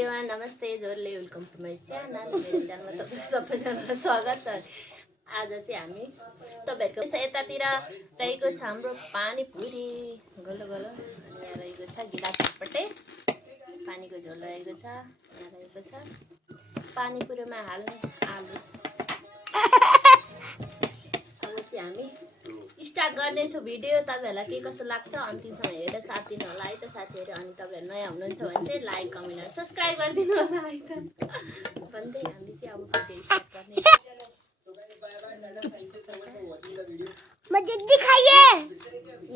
Everyone नमस्ते जोरले welcome to my channel मेरो च्यानलमा तपाईँ सबैजनालाई स्वागत छ। आज चाहिँ हामी तपाईँहरूको यतातिर रहेको छ हाम्रो पानीपुरी गलो गलो यहाँ रहेको छ गिलासपट्टि पानीको झोल रहेको छ यहाँ रहेको छ पानीपुरीमा हाल्ने आलु। अब चाहिँ हामी स्टार्ट गर्नेछु भिडियो। तपाईहरुलाई के कस्तो लाग्छ अन्तिमसम्म हेरेर साथ दिनु होला है त साथीहरु। अनि तपाईहरु नयाँ हुनुहुन्छ भने चाहिँ लाइक कमेन्ट र सब्स्क्राइब गरिदिनु होला है त भन्दै हामी चाहिँ अब भिडियो स्टार्ट गर्ने। मुझे दिखाइए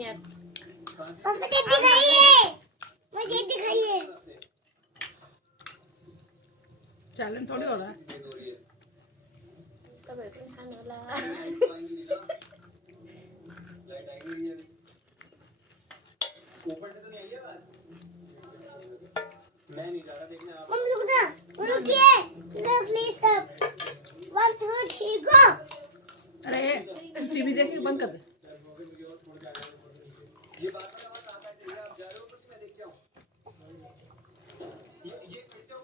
यहाँ मुझे दिखाइए मुझे दिखाइए। चैलेंज थोड़ी हो रहा है। तपाईहरु पनि खानु होला। ऊपर से तो नहीं आई है बात। मैं नहीं जा रहा देखने आप। हम लोग ना रुकिए प्लीज स्टॉप 1 2 3 गो। अरे टीवी देख के बंद कर दे। ये बात का आवाज आता है आप जा रहे हो तो मैं देख के आऊं। ये फिर से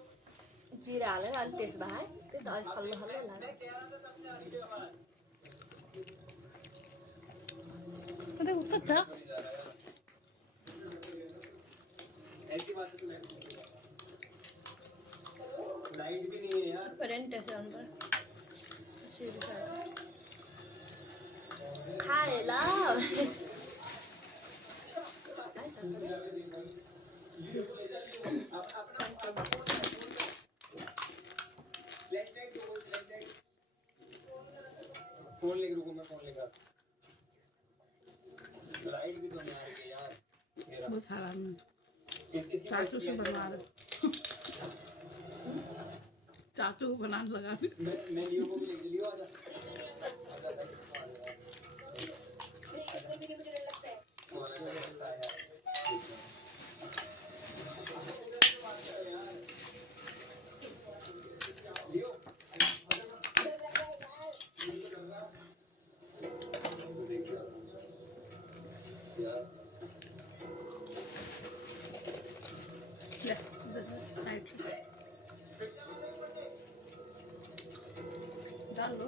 जिरा हालेर अलि तेज भए त्यो त अलि खल्लो खल्लो लाग्यो। मैं कह रहा था तब से आ रही है आवाज। अरे उत्तर था। ऐसी बात तो लाइट भी नहीं है यार। प्रेजेंटेशन पर खाए ला फोन लेके रुको मैं फोन लेकर लाइट भी तो नहीं आ रही है यार मेरा बहुत हराम है। इसकी चाचू से बनवा रहे। चाचू को बनाने लगा। मैं लियो को भी लेके लियो आजा डाल लो।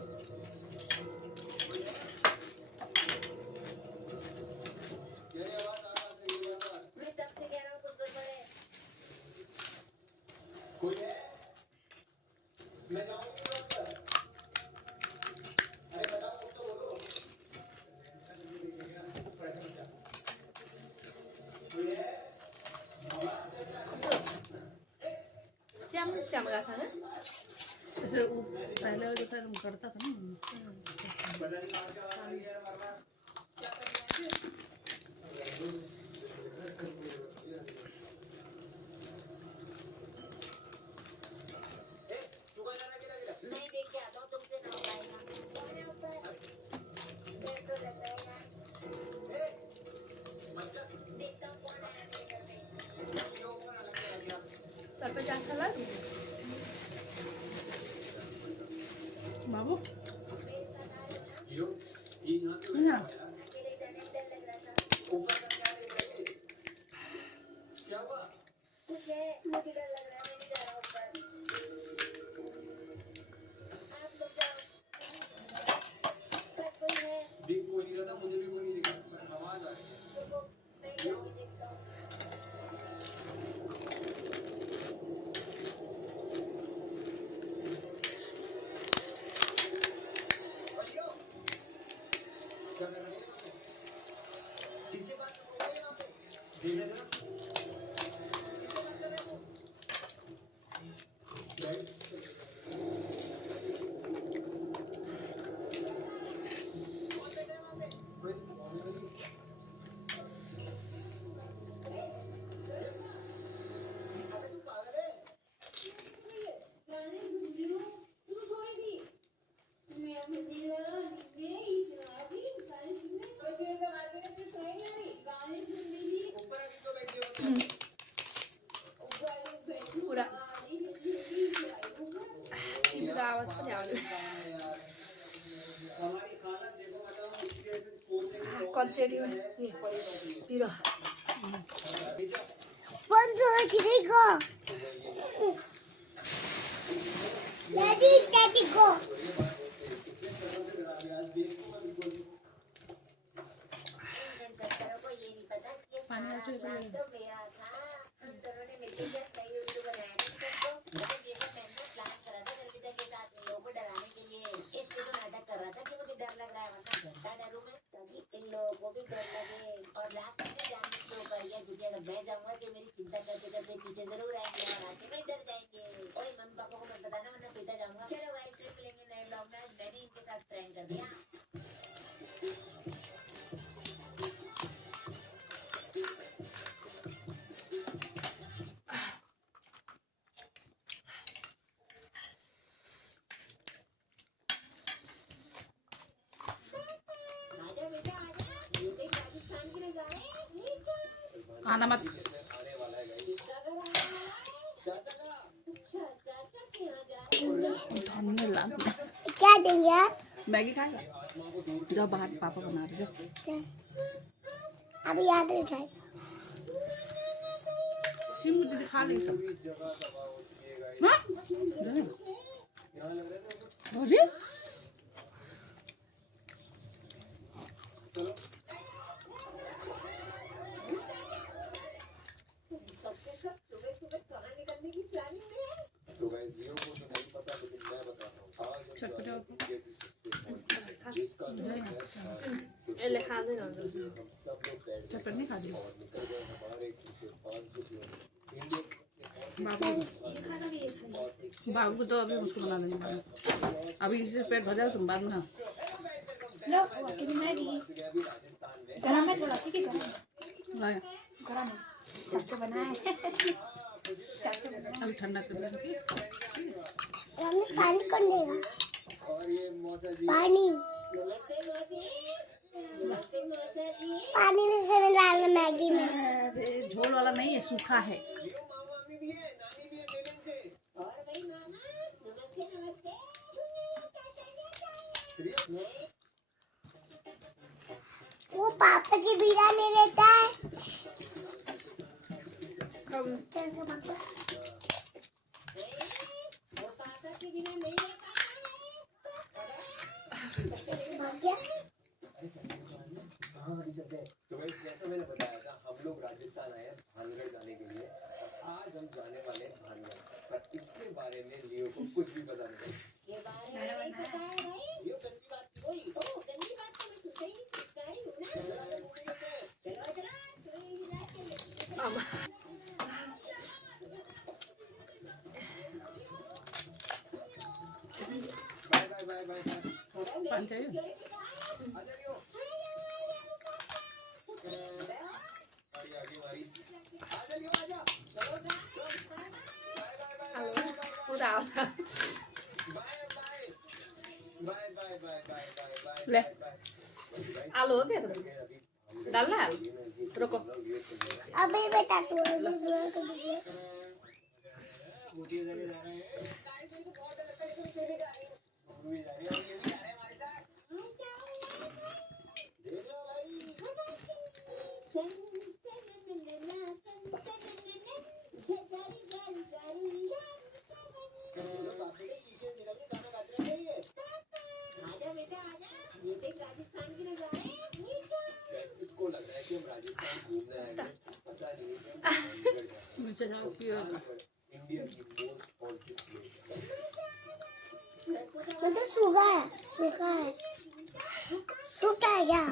मैं तब से कह रहा हूं कुछ गड़बड़ है। कोई है मैं जाऊंगा अरे बताओ कुछ तो बोलो कोई है च्याम्म श्याम गएको छ न जैसे वो पहले वाला जैसा तुम करता था ना। पता नहीं कहाँ क्या आ रही है मरना क्या मैं देख के आता हूं तुमसे ना हो पाएगा। डर तो लग रहा है यार। देखता हूं कौन आया मेरे घर में। तपाईँ जान्छ ल बाबू मेरे साथ आ रहे हो ना। यो ये यहाँ से ना अकेले जाने में डर लग रहा था। ऊपर का क्या देख रहे थे क्या हुआ कुछ है मुझे डर लग रहा है। मैं नहीं जा रहा ऊपर। आप लोग जाओ। पर कोई है दिख वो नहीं रहा था मुझे भी वो नहीं दिखा पर आवाज आ रही है रुको मैं जाके देखता हूं। बलियो क्या कर रहे हैं किससे बात कर रहे हैं यहाँ पे देख रहे थे ना किससे बात कर रहे हो राइट कौन देख रहे हैं वहाँ पे कोई अबे तू पागल है ऊपर अभी तो बैठे हो पुरा टिभीको आवाज पनि आउँदैन। हमारी खाना देखो मतलब इसके कचेरी पिरो Daddy, go. पानी आ चुका है तो मेरा था हम दोनों ने मिलकर क्या सही उल्लू बनाया था सबको मतलब ये सब मैंने प्लान करा था रविता के साथ इन लोगों को डराने के लिए इसलिए तो नाटक कर रहा था कि मुझे डर लग रहा है वरना घंटा डरूं मैं ताकि इन लोगों को भी डर लगे और लास्ट में जानने की वो कर गया क्योंकि अगर मैं जाऊंगा कि मेरी चिंता करते करते पीछे जरूर आएंगे और आके मैं डर जाएंगे ओए मम्मी पापा को मत बताना वरना पिता जाऊंगा चलो गाइस फिर मिलेंगे नए ब्लॉग में आज मैंने इनके साथ प्रैंक कर दिया आजा बेटा आजा ये देख राजस्थान के नजारे खाना मत आने वाला है गाइस चाचा का अच्छा चाचा के यहाँ जा धन्यवाद क्या देंगे आप मैगी खाएगा जाओ बाहर पापा बना रहे जाओ अभी याद नहीं खाएगा सिम दीदी खा ले सब पूरी जगह तबाह होती है गाइस हाँ यहाँ लग रहा है ना अरे चलो सबके सब सुबह सुबह कहाँ निकलने की प्लानिंग में है तो गाइस लियो को तो नहीं पता लेकिन मैं बताता हूँ आज हम चटपटा जा रहे हैं इंडिया की सबसे बड़ी जिसका नाम है यसले खाँदैन हुन्छ हम सब लोग बैठ गए चटपट नहीं खा ली और निकल गए हमारे घर से 500 किलोमीटर इंडिया बाबू और फिर बाबू को तो अभी मुझको बना देंगे बाद में। अभी इसे पेट भर जाओ तुम बाद में ना लो अकेली मैगी गया भी राजस्थान में गरम है थोड़ा ठीक है गरम लाए। गरम है चाचू बनाए चाचू बनाए अभी ठंडा कर लेंगे ठीक है मम्मी पानी कौन देगा और ये मौसा जी पानी नमस्ते मौसी नमस्ते मौसा जी पानी में से डालना मैगी में अरे झोल वाला नहीं है सूखा है लियो मामा मम्मी भी है नानी भी है बेलन से और भाई मामा नमस्ते नमस्ते सीरियस वो पापा की बीड़ा ले लेता है चल के पापा वो पापा की बीड़ा नहीं ले पाता है हाँ अभी चलते हैं तो भाई जैसा मैंने बताया था हम लोग राजस्थान आए हैं भानगढ़ जाने के लिए और आज हम जाने वाले हैं भानगढ़ पर इसके बारे में लियो को कुछ भी पता नहीं ये बारे में नहीं पता है भाई ये गंदी बात थी वही ओ गंदी बात तो मैं सुनता ही नहीं गाड़ी हूँ ना चलो चलो तो ये रात चले बाय बाय बाय बाय पानी चाहिए आजा लियो हमारी आगे हमारी आजा लियो आजा चलो बाय बाय बाय पुरा bye bye bye bye bye bye bye ले आलु हो क्या डालना हाल रोको अबे बेटा तू जोर कर दीजिए मोटी जगह जा रहे हैं गाइस को बहुत अलग तरीके से भी जा रही है हम भी जा रहे हैं और ये भी जा रहे हैं हमारे साथ देख लो भाई बोलो बापू के शीशे निकल के गाना गाते रहते हैं आजा बेटा आजा ये देख राजस्थान की नजारे इसको लग रहा है कि हम राजस्थान घूमने आए हैं पता नहीं है कि हम भानगढ़ जा रहे नीचे जाओ कि हैं इंडिया की मोस्ट हॉन्टेड प्लेस मतलब सूखा है सूखा है सूखा है क्या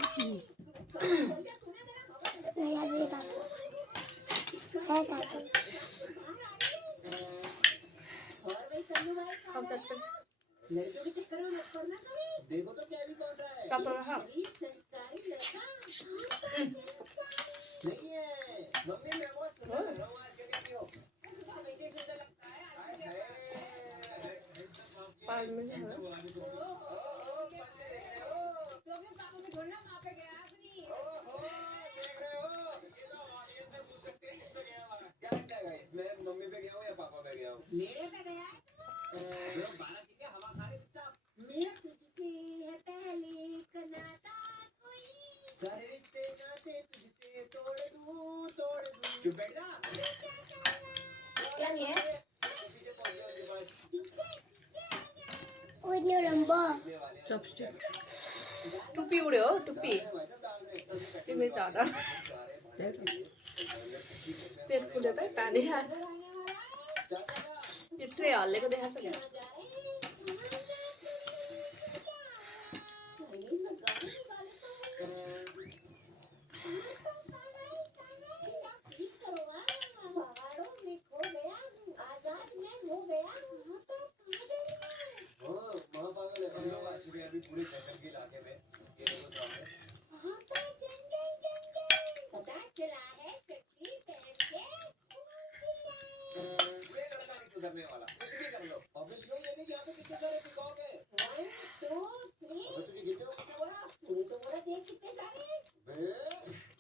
नहीं अभी पापा है चाचू खाऊ चटपट लड़कों के चक्कर में मत पड़ना कभी देखो तो क्या भी पड़ रहा है कपड़ा खा संस्कारी लड़का नहीं है मम्मी मैं बहुत सुना रहा हूँ आज के वीडियो हमेशा सुंदर लगता है आज पाँच मिनट है क्या लगता है गाइस मैं मम्मी पे गया हूँ या पापा पे गया हूँ मेरे पे गया है चलो 12 की क्या हवा खा रहे चुपचाप मेरा तुझसे है पहले का नाता चॉपस्टिक टुप्पी उड्यो हो टुप्पी तिमी झर्दा पेट फुल्यो भाइ पानी यो ट्रे हल्लेको देखाएको छ क्या हाँ महापागल है हम लोग आ चुके हैं अभी पूरे जंगल के इलाके में ये देखो सामने ये लड़का नहीं सुधरने वाला कुछ भी कर लो अबे क्यों लेने की यहाँ पे कितने सारे पिकॉक है अबे तुझे गिनने में कितने बड़ा बे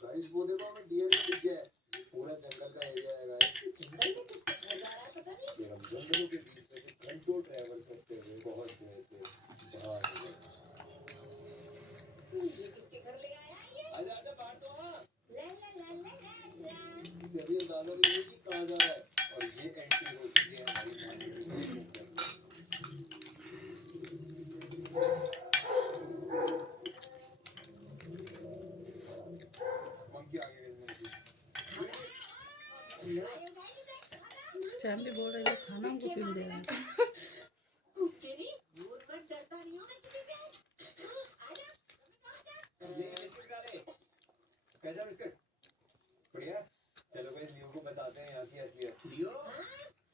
गाइस वो देखो हमें डियर में दिख गया है पूरा जंगल का एरिया है गाइस फिर हम जंगलों के बीच में से घंटों ट्रैवल करते हुए पहुंच गए थे बाहर आजा आजा बाहर तो आ इसे अभी अंदाजा भी नहीं कि कहाँ जा रहा है और ये एंट्री हो चुकी है हमारी मार्केट में मंकी आ गए मंकी चैम्पी बोल रहे थे खाना हमको क्यों देगा ये बिस्किट खा ले कैसा बिस्किट बढ़िया चलो भाई लियो को बताते हैं यहाँ की असलियत लियो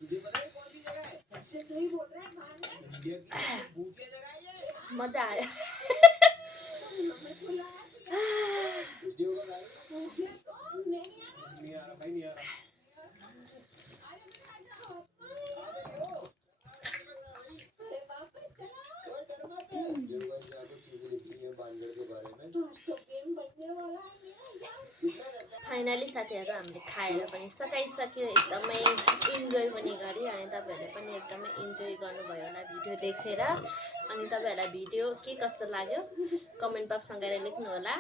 तुझे पता है कौन सी जगह है इंडिया की भूतिया जगह है ये मजा आयो कुछ नहीं होगा गाइस नहीं आ रहा भाई नहीं आ रहा फाइनली साथीहरू हामीले खाएर पनि सकाइसक्यो एकदमै इन्जोय पनि गऱ्यो अनि तपाईँहरूले पनि एकदमै इन्जोय गर्नुभयो होला भिडियो देखेर अनि तपाईँहरूलाई भिडियो के कस्तो लाग्यो कमेन्ट बक्समा गएर लेख्नु होला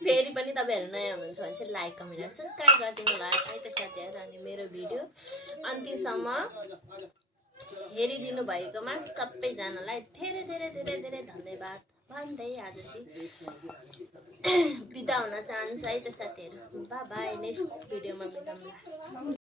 फेरि पनि तपाईँहरू नयाँ हुनुहुन्छ भने चाहिँ लाइक कमेन्ट र सब्सक्राइब गरिदिनु होला है त साथीहरू अनि मेरो भिडियो अन्तिमसम्म हेरिदिनु भएकोमा सबैजनालाई धेरै धेरै धेरै धेरै धन्यवाद भन्दै आज चाहिँ बिदा हुन चाहन्छु है त साथीहरू बाई बाई नेक्स्ट भिडियोमा भेटौँला